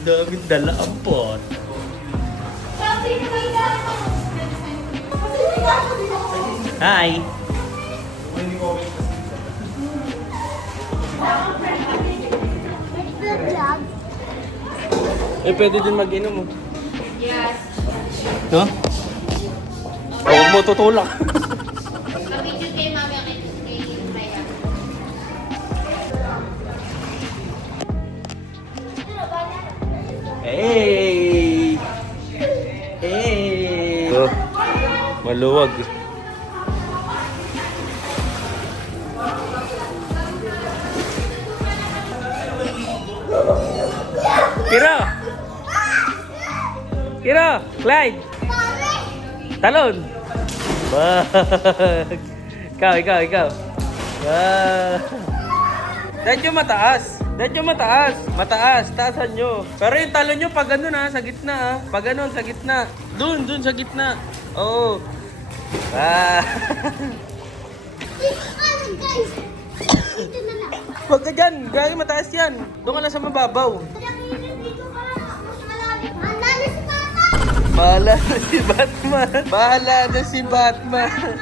Daming dala ang pot. Hi! Eh, pwede din mag-inom mo. Yes. No? Huwag mo tutulak. Pag-video kayo mami ang kay Raya. Hey! Hey! Oh, maluwag. Kira! Kira! Clyde! Talon! Bag! Ikaw. Bag! Medyo mataas. Medyo mataas. Mataas. Taasan nyo. Pero yung talon nyo pag ganun ha, sa gitna ha. Pag ganun, sa gitna. Dun sa gitna. Oo. Ah. Huwag ka dyan. Gagi mataas yan. Doon ka lang sa mababaw. Bahala na si Batman. Bahala na si Batman.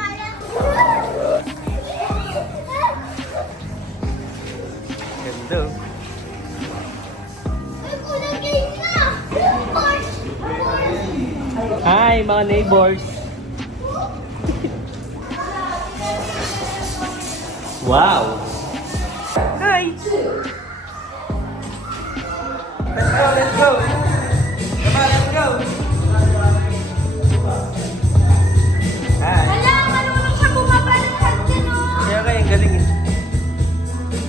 Ganda. Hi mga neighbors. Wow. Hi. Let's go. Come on, let's go. Hi. Wala, marunong siya bumaba ng hagdan, oh. Kaya ang galing eh.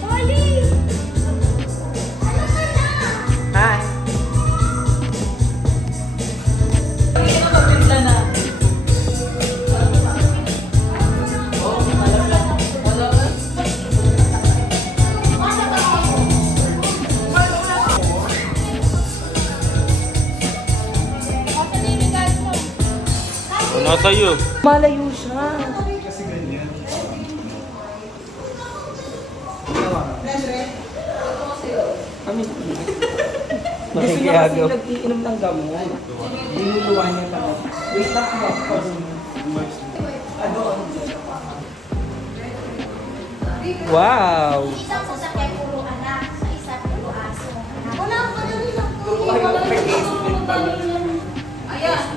Oli! Ano ka na? Hi. Nasa iyo. Malayo siya. Kami. Kasi nga kasi nag-iinom ng gamot. Dinuluan niya kami. Wait lang ako. Wow. Isang sasakyan puro anak, sa isa puro aso. Wala pa na rin ako.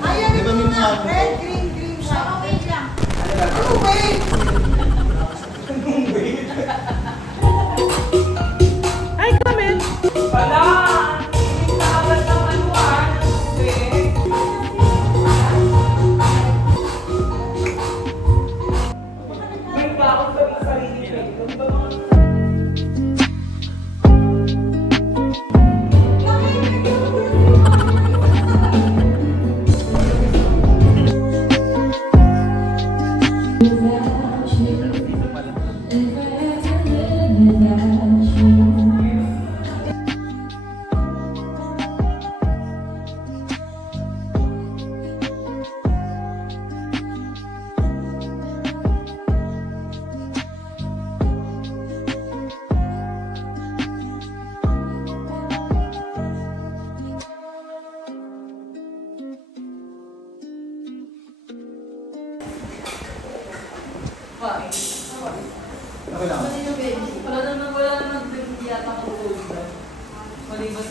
Ayan, ito na. Red, green siya. Wait lang. Hi, come in. Wala! Nakabal ng anuan. May baon pa rin sarili ko.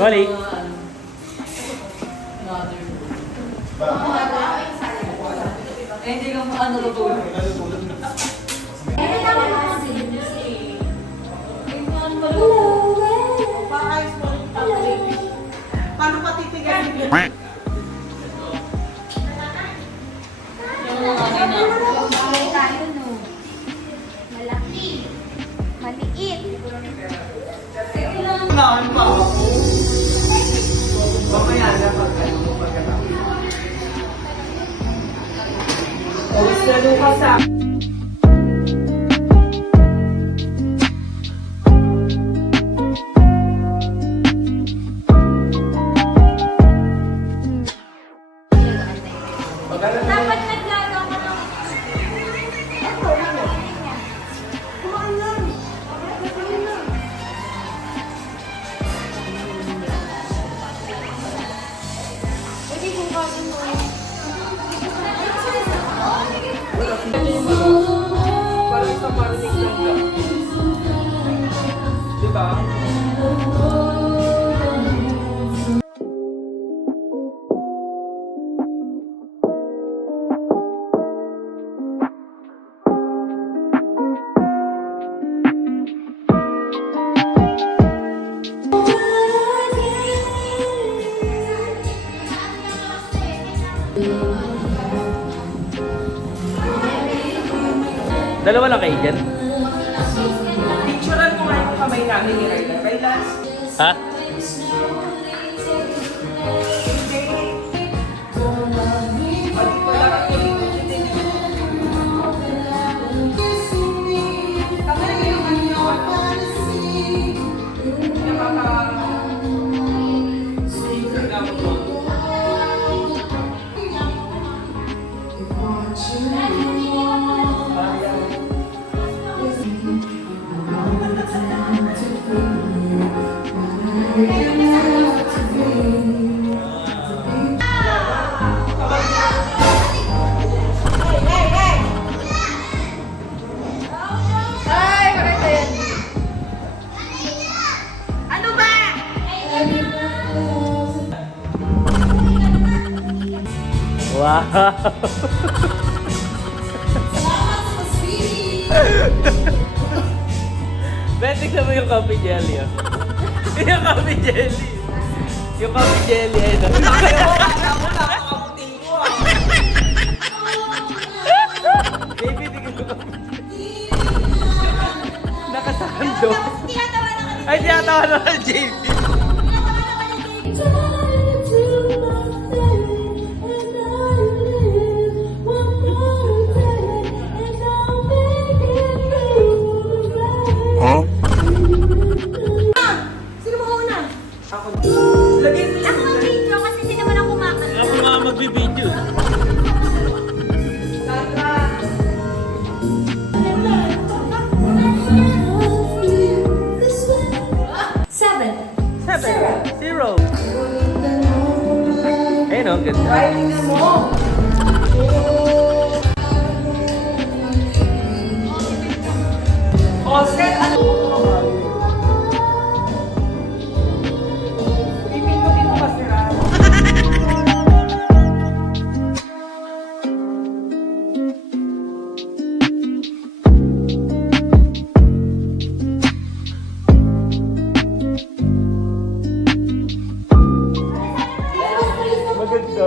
Bali. Hindi ka maano tutulog. Paano pa titigan? Bawal tayo, no? Malaki. Maliit. Naon pa. Mamaya na pagkatapos. Lalo ka sa... Dapat naglaga ko ng... Ito, ba? Dalawa lang kayo dyan? Picturean ko nga yung kamay namin ni Ryder. Right, Lance? Ha? Ay, maganda yan. Ano ba? Wow! Ben, tignan mo yung coffee jelly, oh. Yung coffee jelly. Yung coffee jelly, ay no. Baby, tignan mo coffee jelly. Nakasando. Tinatawa na kami. Ay, tinatawa naman JP. Sino mauna? Lagyan mo Ako mag-video kasi hindi naman ako kumakanta. Ako nga magbibideo. Seven. 0. Ayun o, ganda. Tingnan mo. Oh, set. Ano? Pipindutin mo kasi, Ran. Maganda.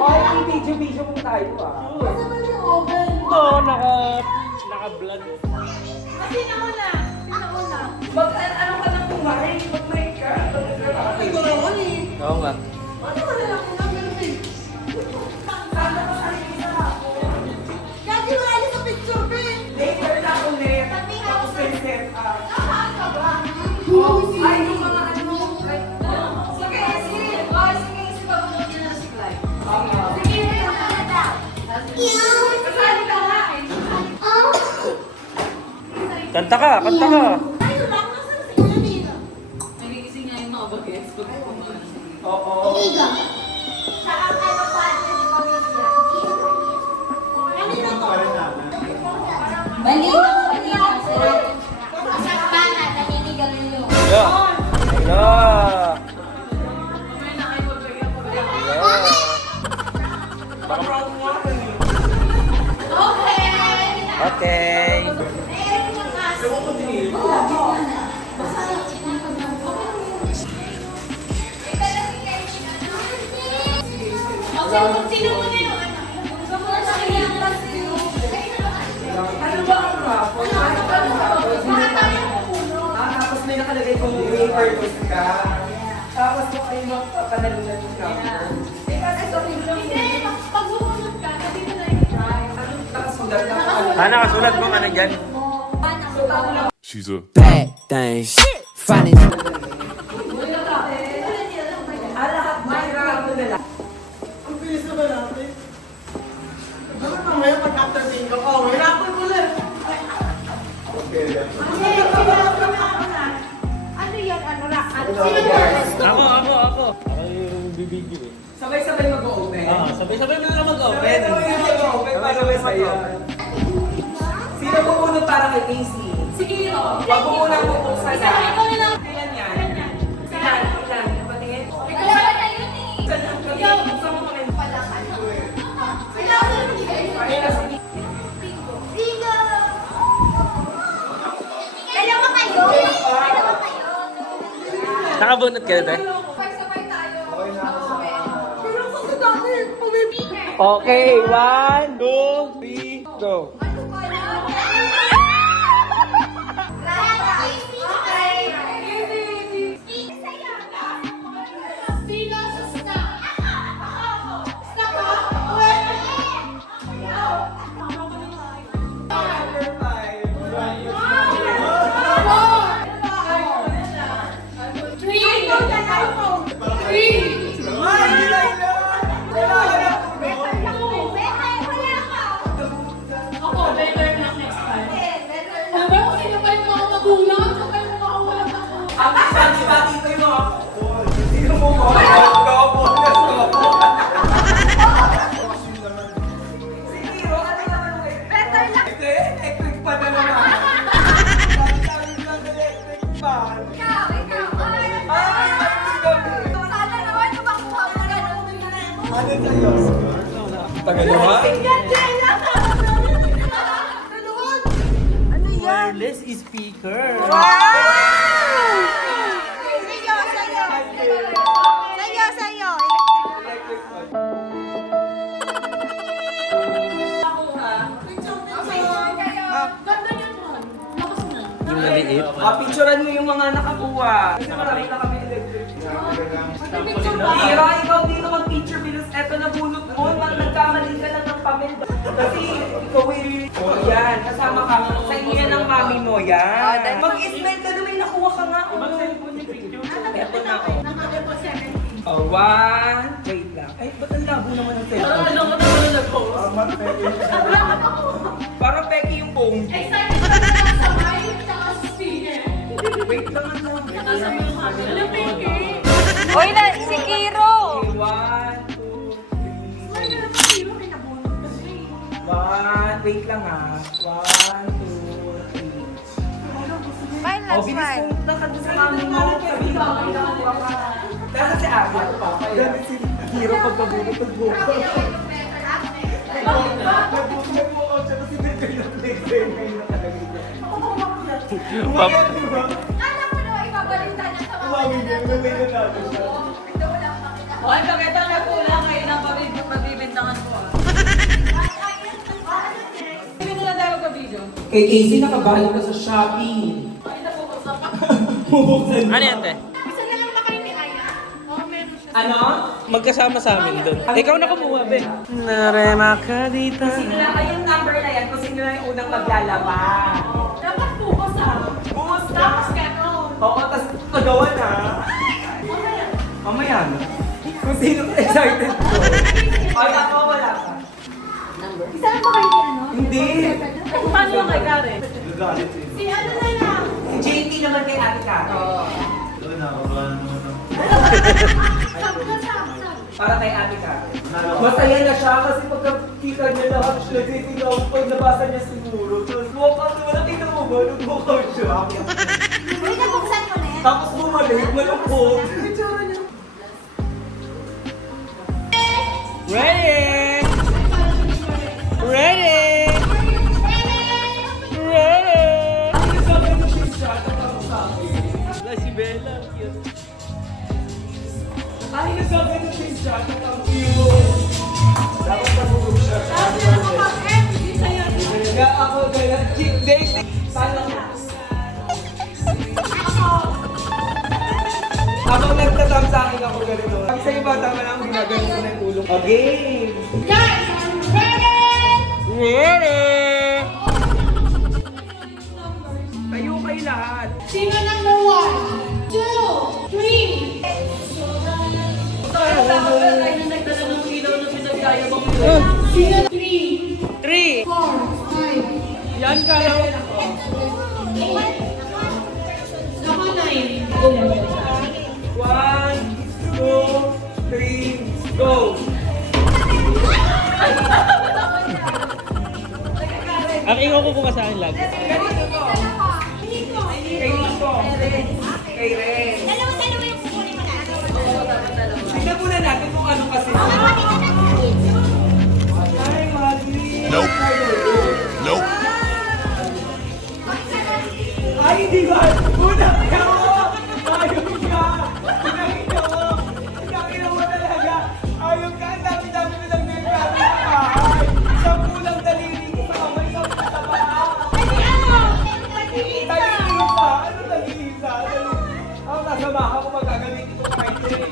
Okay, video mo tayo ah. Ito, naka-vlog. Ano ka nang kumain? Mag-mic ka. Oo nga. Gagi wala niya sa picture, Ben. Later na ulit. Tapos may set up. Ay, yung mga ano. Sige, sige. Oh, sige, sige. Pag-upload niya na si Clyde. Sige, kasali ka nga eh. Kanta ka, kanta ka. Ayun lang, nasaan si Janina? Oo. Sa ang ano pa niya si Pamilya. Kanina to? Balita ko kanina. Sa bana, naninigal niyo. Yeah. Yeah. Okay. Okay. Meron yung aso. Sino mo na yung anak? Ano ba ang raffle? Tapos may nakalagay kung may purpose ka. Tapos kung kayo magpapanalunan yung number. Eh kasi kami lang. Pag bumunod ka, nandito na yung drive. Nakasulat na. Nakasulat mo ano dyan? She's a bad thing. Finally. Lahat may raffle na lang. Ang bilis naman natin. Ano mamaya pag-after bingo? Oh, may raffle ko ulit. Ano yan? Ano ra? Ano? Ako. Ako yung bibidyo eh. Sabay-sabay mag-open. Sabay-sabay mo na mag-open. Sabay-sabay mag-open para masaya. Sino pupunod para kay Casey? Si Kiro. Wag mo muna bubuksan Isa, ikaw na lang. Ilan yan? Ilan? Patingin? Ikaw na lang yun eh. Ikaw. Buksan mo kami. Bingo! Dalawa kayo? Dalawa kayo? Nakabunot ka na tayo? Sabay-sabay tayo. Pero kasi dati, Okay, 1, 2, 3, go. Ako, better na next time. Alam mo, kung sino pa yung mga magulang, saka yung mga walang ako. Ang bati ko yung mga... Sino mo mo? Gopo. Let's go. Si Hiro, ano naman mo eh? Better lang. Hindi, electric pan na naman. Sabi lang electric pan. Ikaw. Sana naman kung makuha mo na ganun. Ano sa'yo? Tagal naman? Ano yan? Wireless speaker. Sa'yo. Electric pan. Ganda niya doon. Tapos na. Yung maliit. Picturean mo yung mga nakakuha. Kasi marami na kami electric. Hiro, ikaw dito mag-picture because eto na bunot mo. Nagkamali ka lang ng pamil. Kasi ikaw yan. Kasama ka. Sa inyo ng mami mo yan. Mag-smile ka na may nakuha ka nga. Eto na ako. Oh, 1. Wait lang. Ay, ba't ang labo naman ng cellphone? Parang peki yung phone. Excited ka na lang sa mic, tsaka sa speaker. Wait lang ano. Tsaka sa mga camera. Ano pinky? Oy, na, si Kiro! Okay, 1, 2, 3. 1. Wait lang ha. 1, 2, 3. Fine, Oh, that's bilis fine. pumunta ka doon sa mami mo. Sabihin mo kami na kuha ka. Nasa si Abby. Dami si Hiro pagpabunot ng buko. Nagbuko siya kasi din kayo nag-play ngayon na talaga. Alam mo naman, ibabalita niya sa mga Umawin din, umawin na natin siya. Oy, pakita nga kulang ngayon ang pagbibintangan ko. Hindi mo na tayo mag-video. Kay Casey, nakabahan ka sa Shopee. Bubuksan. Ano yan, te? Isa na lang ba kayo ni Aya? Oo, meron siya. Ano? Magkasama sa amin doon. Ikaw na kumuha, be. Narema ka dito. Sino lang kayong number na yan kung sino lang yung unang maglalaba. Dapat bukas ah. Bukas na. Tapos gano'n. Oo, tas nagawa na. Mamaya na. Kung sino excited ko. Ay, ako wala ka. Isa lang ba kayo ni ano? Hindi. Paano yung kay Karen? Si ano na lang. Si JT naman kay Ate Karen. Sab. Para kay Ate Karen. Masaya na siya kasi pagkakita niya lahat siya nagtitigaw pag nabasa niya siguro. Tapos walk out, wala kita mo ba? Nag-walk out siya. Uy, nabuksan mo na yan. Tapos bumalik, malungkot. Ready! Ready! Ready! Wala si Bella. Cute. Ay, nagagano siya yung jacket. Ang cute. Dapat nabulog siya. Kaya ako gaya. Dating. Sana ko. Habang nagtatam sa akin ako ganito. Pag sa'yo bata mo lang, ginagano ko na yung ulo. Okay. Guys, ready? Ready! Tayo kayo lahat. Sino number 1, 2, 3? Sino 3, 3! 4, 5? Yan ka lang. Naka 9. 1, 2, 3, go! Laging ako kukuha sa akin lagi. Ganito to. Kay Nico. Kay Ren. Dalawa-dalawa yung kukunin mo natin. Tignan muna natin kung ano kasi. Ay, Magli. Nope. Nope. Ay, hindi ba? Una ka mo! Ayaw ka! Pinakita mo! Pinakita mo talaga! Ayaw ka! Ang dami-dami na lang nagkakaroon sa bahay! Isang kulang daliri ko sa kamay sa pagtabahan! Tag-iisa! Ano tag-iisa? Ang kasama ko magagamitin ko kay Jay.